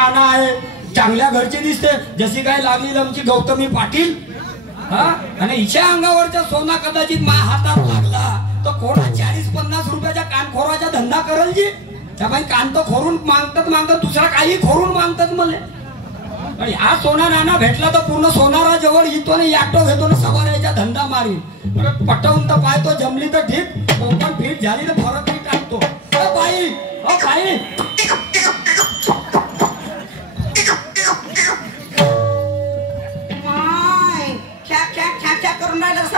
नाना आहे, चांगल्या घरची दिसते, जशी काय लागली आमची गौतमी पाटील. हा, आणि हिच्या अंगावरचा सोना कदाचित मा हातात लागला तर कोणा 40-50 रुपयाच्या कानखोराचा धंदा करल जी. त्यामुळे कान तर खोरून मागतात दुसरा काही खोरून मागतात मला. आणि हा सोना नाना भेटला तर पूर्ण सोनारा जवळ येतो आणि याटो घेतो ना सवाऱ्याचा धंदा मारीन. पटवून तर पाहतो, जमली तर ठीक, कोकण फिट झाली तर फरक टाकतो. बाई बाई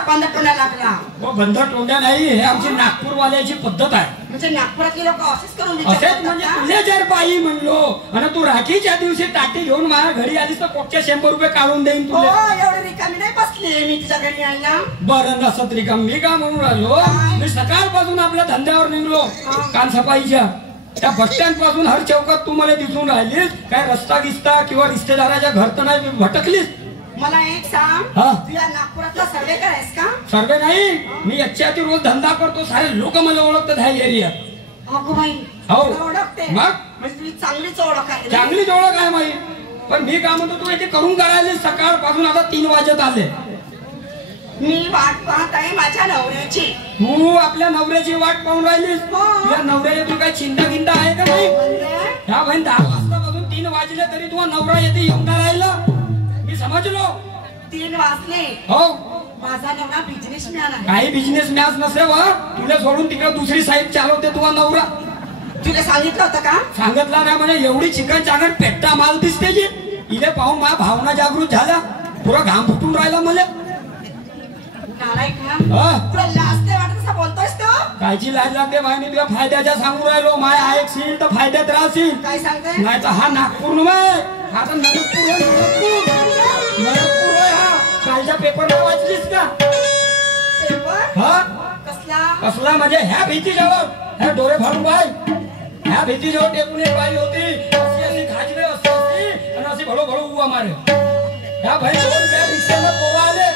बंद टोंड्या लागला. बंद टोंड्या नाही, हे आमची नागपूरवाल्याची पद्धत आहे. म्हणजे नागपुरातले लोक असेच करून असेच म्हणजे तुझे जर बाई म्हणलो आणि तू राखीच्या दिवशी टाटी घेऊन माझ्या घरी आलीस तर कोकच्या 100 रुपये काढून देईन तुला. एवढी रिकामी नाही बसली मी तुझ्या घरी आला. बरं नसत रिकाम मी का म्हणून राहिलो, मी सकाळपासून आपल्या धंद्यावर निघलो कानसफाईच्या. त्या बस स्टँड पासून हर चौकात तू मला दिसून राहिलीस. काय रस्ता गिस्ता किंवा रिश्तेदाराच्या घर तर नाही भटकलीस. मला एक सांग, तू या नागपुरातला सर्वे करायस का? सर्वे नाही, मी याच्याची रोज धंदा करतो, सारे लोक मला ओळखतात ह्या एरियात. अगो बाई ओळखते मग म्हणजे तुझी चांगलीच ओळख आहे. चांगलीच ओळख आहे माई. पण मी काय म्हणतो, तू याची करून काढायला सकाळपासून आता 3 वाजत आले. मी वाट पाहत आहे माझ्या नवऱ्याची. तू आपल्या नवऱ्याची वाट पाहून राहिलीस. तुझ्या नवऱ्याला तू काय चिंता गिंता आहे का नाही? ह्या बहीण 10 वाजतापासून 3 वाजले तरी तुझा नवरा येते येऊन राहिला. मी समजलो 3 वाजले. हो, माझा नवरा बिझनेसमॅन आहे. काही बिझनेस मॅच नसे वा, तुला सोडून तिकडे दुसरी साईड चालवते तुझा नवरा. तुला सांगितलं होतं का? सांगितलं नाही म्हणजे एवढी चिकन चाकन पेट्टा माल दिसते जी. इले पाहून माझ्या भावना जागृत झाल्या, पुरा घाम फुटून राहिला मला. तुला लाज नाही वाटत असं बोलतोयस तू? कायची लाज लागते बाई, मी तुला फायद्याच्या सांगू राहिलो. माय ऐकशील तर फायद्यात राहशील. काय सांगते? नाही तर हा नागपूर नव्हे, हा तर नरकपूर आहे हा. कालच्या पेपरला वाचलीस का? पेपर? हा कसला म्हणजे ह्या भीतीजवळ, ह्या डोळे फाडून बाई, ह्या भीतीजवळ टेकून एक बाई होती. अशी खाजवे असते आणि अशी भडो भडो उभा मारे. ह्या भाई 2-4 रिक्षाला पोरं आले,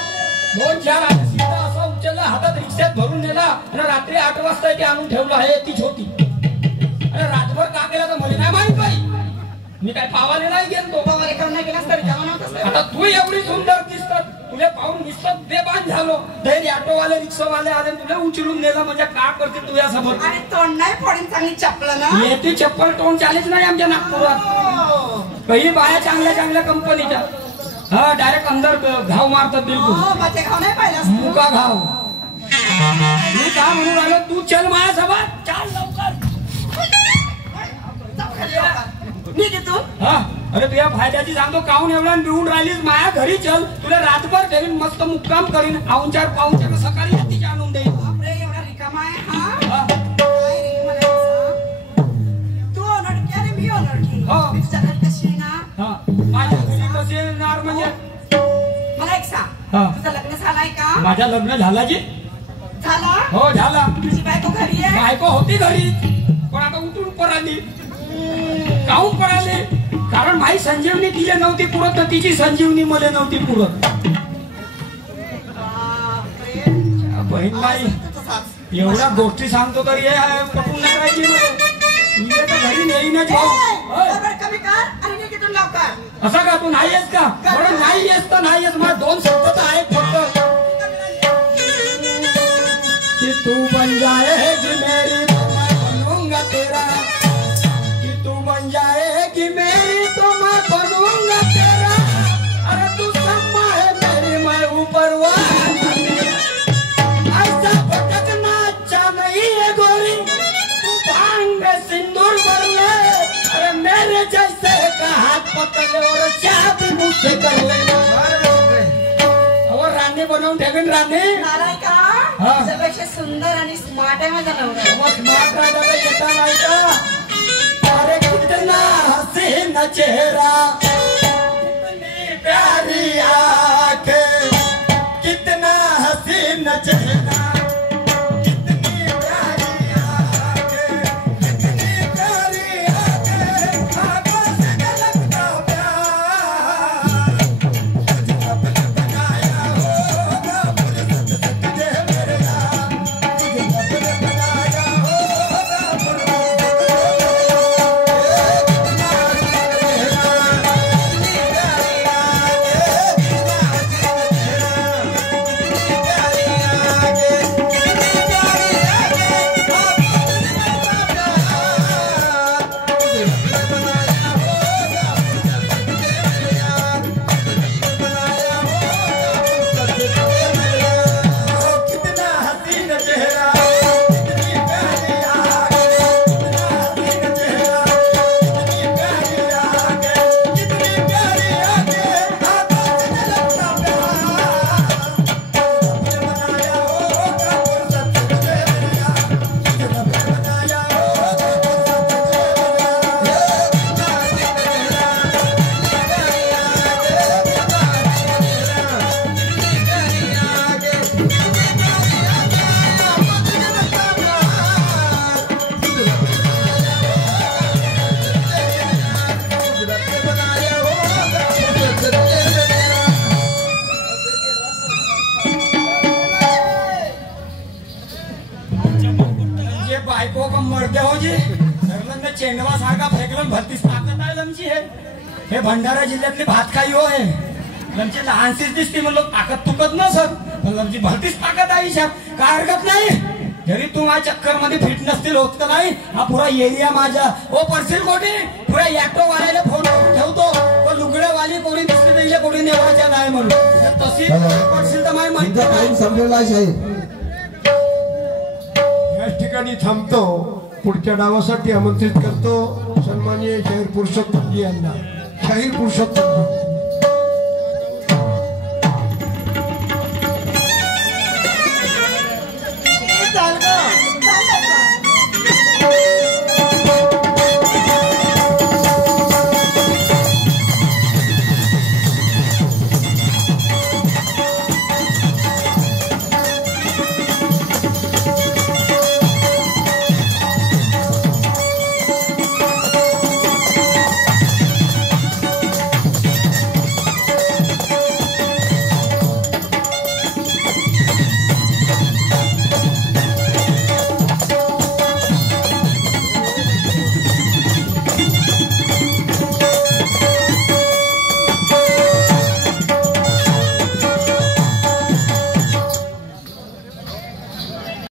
2-4 आले, सीधा असा उचलला, हातात रिक्षात भरून नेला आणि रात्री 8 वाजता ते आणून ठेवलं. आहे तीच होती. अरे रातभर का केला तर मला नाही माहित बाई. मी काय पावाले नाही गेलो. आता तू एवढी सुंदर दिसतात, तुला पाहून दिसतात बेबान झालो. धैर्य ऑटोवाले रिक्षावाले आले, तुला उचलून नेला. म्हणजे का करते तुझ्यासमोर? अरे तोंड नाही फोडीन चांगली चप्पल ना. येते चप्पल तोंड चालेच नाही आमच्या नागपुरात. पहिली बाया चांगल्या कंपनीच्या, हा डायरेक्ट अंदर घाव मारतात. बिलकुल घाव नाही पाहिला, मुका घाव. मी का म्हणून राहिलो, तू चल माझ्यासोबत, चाल लवकर. हा, अरे तुझ्या फायद्याची सांगतो, काहून एवढा मिळून राहिलीस. माझ्या घरी चल, तुला रातभर ठेवीन, मस्त मुक्काम करीन. पाहुणचार सकाळी तिच्या आणून देईन. एवढा रिकामा आहे हा. तू अनडकी आणि मी अनडकी. तुझ्या घरी कशी येणार? माझ्या घरी कशी येणार म्हणजे? मला एक सांग, तुझं लग्न झालंय का? माझ्या लग्न झाला जी. झाला? हो झाला. तुझी बायको घरी आहे? बायको होती घरी, पण आता उठून पळाली. काहून पळाली? कारण माझी संजीवनी तिला नव्हती पुरत, तर तिची संजीवनी मला नव्हती पुरत. बहीण बाई एवढ्या गोष्टी सांगतो तर हे पटून नाही राहायची. घरी नेईनच कमी कर आणि निघितून लवकर. असं का? तू नाही येस का? बरं नाही येस तर नाही येस. मला 2 शब्द तर आहेत फक्त. कि तू बन जाएगी मेरी तो मैं बनूंगा तेरा. कि तू बन जाएगी मेरी तो मैं बनूंगा तेरा. अरे तू सम्मा है मेरी, मैं ऊपर वाला. ऐसा भटकना अच्छा नहीं है गोरी, तू भांग में सिंदूर भर ले. अरे मेरे जैसे का हाथ पकड़ ले और शादी मुझसे कर ले. और राणी बनवून ठेवीन. राणी त्यापेक्षा सुंदर आणि स्मार्ट आहे माझा नवरा. स्मार्ट राहिला येता नाही का? अरे कितना हसीन चेहरा, कितनी प्यारी आंखें, कितना हसीन चेहरा, कितनी प्यारी आंखें, कितनी प्यारी आंखें, आंखों से लगता प्यार. तुझे बनाया होगा तुझे मेरे यार, तुझे बनाया होगा. शेंडवा सारखा फेकलं भरतीच ताकद आहे लमची हे भंडारा जिल्ह्यातली भात खाई हो आहे लमची लहानशीच दिसते म्हणलो ताकद तुकत न सर पण लमची भरतीच ताकद आहे काय हरकत नाही जरी तू माझ्या चक्कर मध्ये फिट नसतील होत का नाही हा पुरा एरिया माझा ओ पडशील कोणी पुरा ऍक्टो वाल्याला फोन करून ठेवतो पण लुगडेवाली कोणी दिसली नाही कोणी नेवायच्या नाही म्हणून तशी पडशील तर माय म्हणतो संपलेला आहे याच ठिकाणी थांबतो पुढच्या डावासाठी आमंत्रित करतो सन्माननीय शाहीर पुरुषोत्तमजी यांना शाहीर पुरुषोत्तम